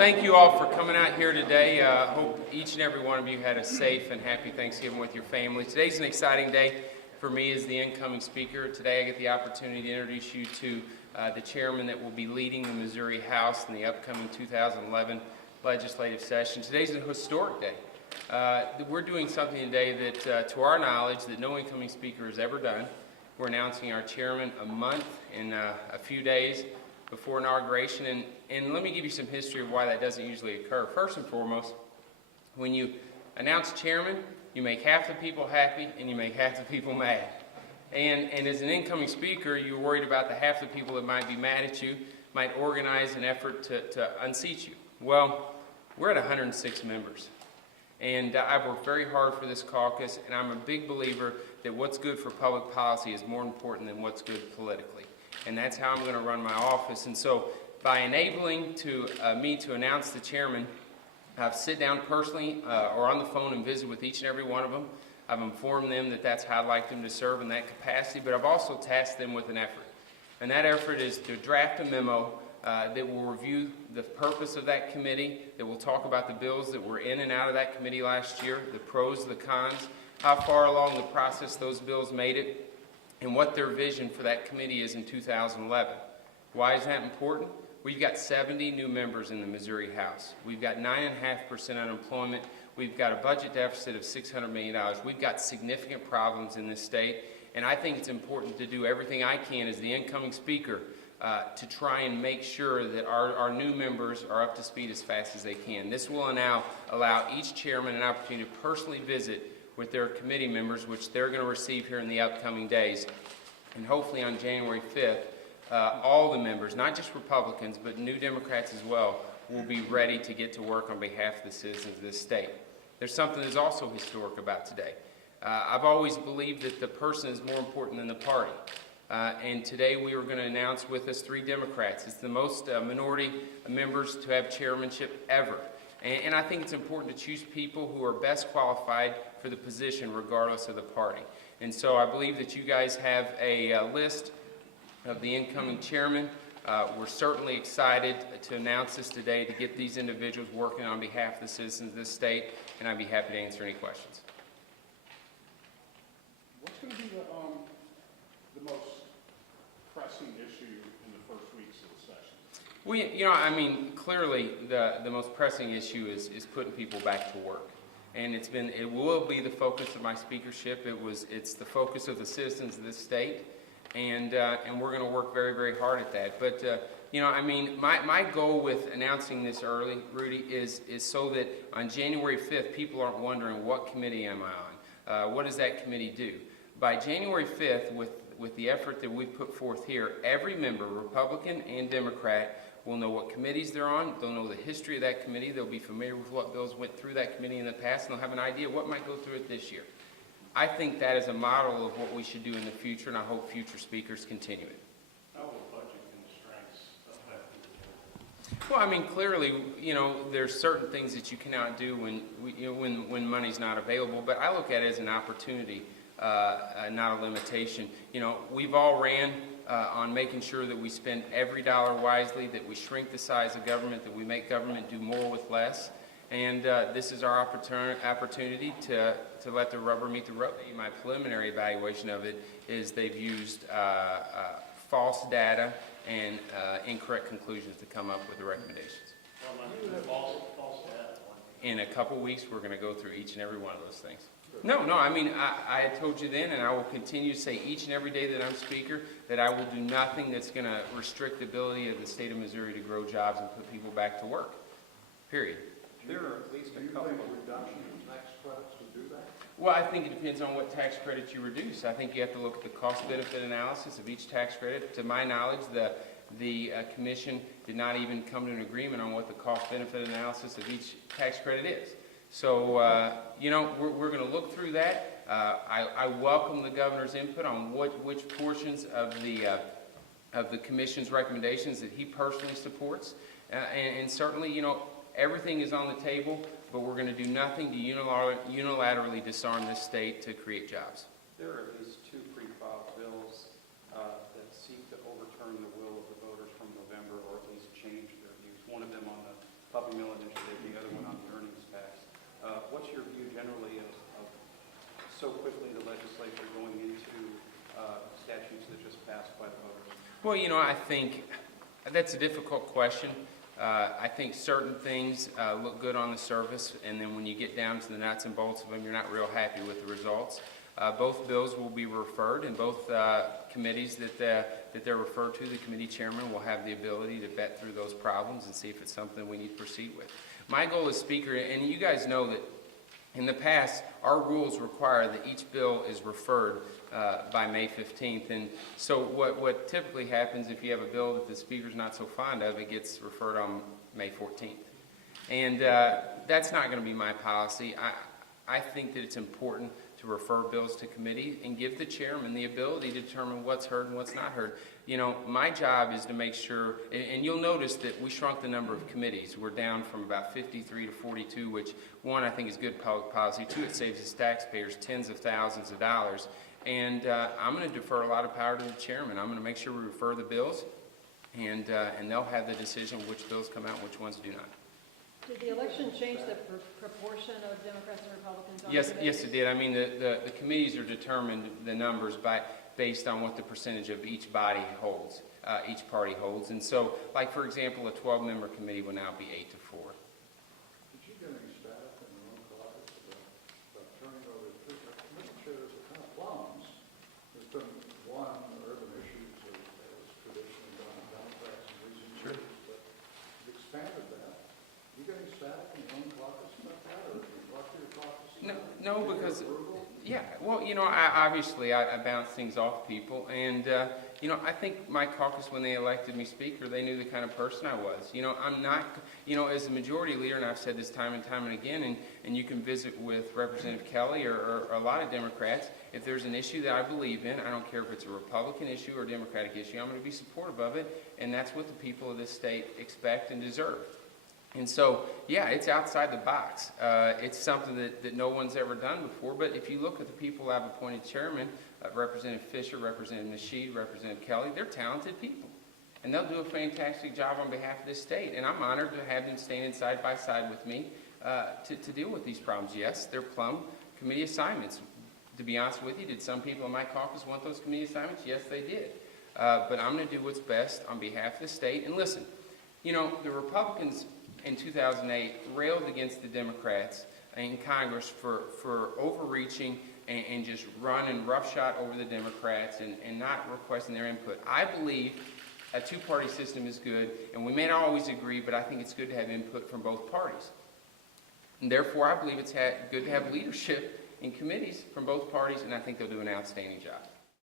thank you all for coming out here today. Hope each and every one of you had a safe and happy Thanksgiving with your family. Today's an exciting day for me as the incoming speaker. Today I get the opportunity to introduce you to the chairman that will be leading the Missouri House in the upcoming 2011 legislative session. Today's a historic day. We're doing something today that, to our knowledge, that no incoming speaker has ever done. We're announcing our chairman a month and a few days before inauguration, and let me give you some history of why that doesn't usually occur. First and foremost, when you announce chairman, you make half the people happy and you make half the people mad. And as an incoming speaker, you're worried about the half the people that might be mad at you, might organize an effort to unseat you. Well, we're at 106 members. And I've worked very hard for this caucus, and I'm a big believer that what's good for public policy is more important than what's good politically. And that's how I'm going to run my office. And so by enabling me to announce the chairman, I've sit down personally or on the phone and visit with each and every one of them. I've informed them that that's how I'd like them to serve in that capacity, but I've also tasked them with an effort. And that effort is to draft a memo that will review the purpose of that committee, that will talk about the bills that were in and out of that committee last year, the pros, the cons, how far along the process those bills made it, and what their vision for that committee is in 2011. Why is that important? We've got 70 new members in the Missouri House. We've got 9.5% unemployment. We've got a budget deficit of $600 million. We've got significant problems in this state, and I think it's important to do everything I can as the incoming speaker to try and make sure that our new members are up to speed as fast as they can. This will now allow each chairman an opportunity to personally visit with their committee members, which they're going to receive here in the upcoming days. And hopefully on January 5th, all the members, not just Republicans, but new Democrats as well, will be ready to get to work on behalf of the citizens of this state. There's something that's also historic about today. I've always believed that the person is more important than the party. And today we are going to announce with us 3 Democrats. It's the most minority members to have chairmanship ever. And I think it's important to choose people who are best qualified for the position regardless of the party. And so I believe that you guys have a list of the incoming chairman. We're certainly excited to announce this today, to get these individuals working on behalf of the citizens of this state, and I'd be happy to answer any questions. What's going to be the most pressing issue in the first weeks of the session? Well, clearly the most pressing issue is putting people back to work. And it will be the focus of my speakership. It's the focus of the citizens of this state. And we're going to work very, very hard at that. But, my goal with announcing this early, Rudy, is so that on January 5th, people aren't wondering, what committee am I on? What does that committee do? By January 5th, with the effort that we've put forth here, every member, Republican and Democrat, will know what committees they're on. They'll know the history of that committee. They'll be familiar with what bills went through that committee in the past, and they'll have an idea what might go through it this year. I think that is a model of what we should do in the future, and I hope future speakers continue it. How will budget constraints affect it? Well, clearly, there's certain things that you cannot do when money's not available, but I look at it as an opportunity, not a limitation. We've all ran on making sure that we spend every dollar wisely, that we shrink the size of government, that we make government do more with less. And this is our opportunity to let the rubber meet the road. My preliminary evaluation of it is they've used false data and incorrect conclusions to come up with the recommendations. False data. In a couple weeks, we're going to go through each and every one of those things. I had told you then, and I will continue to say each and every day that I'm speaker, that I will do nothing that's going to restrict the ability of the state of Missouri to grow jobs and put people back to work. Period. There are at least a couple of reduction in tax credits to do that? Well, I think it depends on what tax credit you reduce. I think you have to look at the cost-benefit analysis of each tax credit. To my knowledge, the Commission did not even come to an agreement on what the cost-benefit analysis of each tax credit is. So, we're going to look through that. I welcome the governor's input on which portions of the Commission's recommendations that he personally supports. And certainly, everything is on the table, but we're going to do nothing to unilaterally disarm this state to create jobs. There are at least 2 pre-filed bills that seek to overturn the will of the voters from November, or at least change their views. One of them on the public legislature going into statutes that just passed by the voters? Well, I think that's a difficult question. I think certain things look good on the surface, and then when you get down to the nuts and bolts of them, you're not real happy with the results. Both bills will be referred, and both committees that they're referred to, the committee chairman will have the ability to vet through those problems and see if it's something we need to proceed with. My goal as Speaker, and you guys know that in the past, our rules require that each bill is referred by May 15th. And so what typically happens if you have a bill that the Speaker's not so fond of, it gets referred on May 14th. And that's not going to be my policy. I think that it's important to refer bills to committee and give the chairman the ability to determine what's heard and what's not heard. My job is to make sure, and you'll notice that we shrunk the number of committees. We're down from about 53 to 42, which, one, I think is good public policy. Two, it saves us taxpayers tens of thousands of dollars. And I'm going to defer a lot of power to the chairman. I'm going to make sure we refer the bills, and they'll have the decision which bills come out and which ones do not. Did the election change the proportion of Democrats and Republicans on Yes, committees? yes, it did. I mean, the committees are determined, the numbers, based on what the percentage of each body holds, each party holds. And so, like, for example, a 12-member committee will now be 8 to 4. Did you get any staff in your own caucus about turning over the committee chairs are kind of plums? There's been one urban issues that was traditionally done in Democrats in recent years, but you've expanded that. You getting staff in your own caucus about that, or you talk to your caucus? No, because, yeah, well, I bounce things off people, and, I think my caucus, when they elected me Speaker, they knew the kind of person I was. I'm not, as a majority leader, and I've said this time and time and again, and you can visit with Representative Kelly or a lot of Democrats, if there's an issue that I believe in, I don't care if it's a Republican issue or a Democratic issue, I'm going to be supportive of it, and that's what the people of this state expect and deserve. And so, yeah, it's outside the box. It's something that no one's ever done before. But if you look at the people I've appointed chairman, Representative Fisher, Representative Nasheed, Representative Kelly, they're talented people. And they'll do a fantastic job on behalf of this state. And I'm honored to have them standing side by side with me to deal with these problems. Yes, they're plum committee assignments. To be honest with you, did some people in my caucus want those committee assignments? Yes, they did. But I'm going to do what's best on behalf of the state. And listen, the Republicans in 2008 railed against the Democrats in Congress for overreaching and just running roughshod over the Democrats and not requesting their input. I believe a two-party system is good, and we may not always agree, but I think it's good to have input from both parties. And therefore, I believe it's good to have leadership in committees from both parties, and I think they'll do an outstanding job.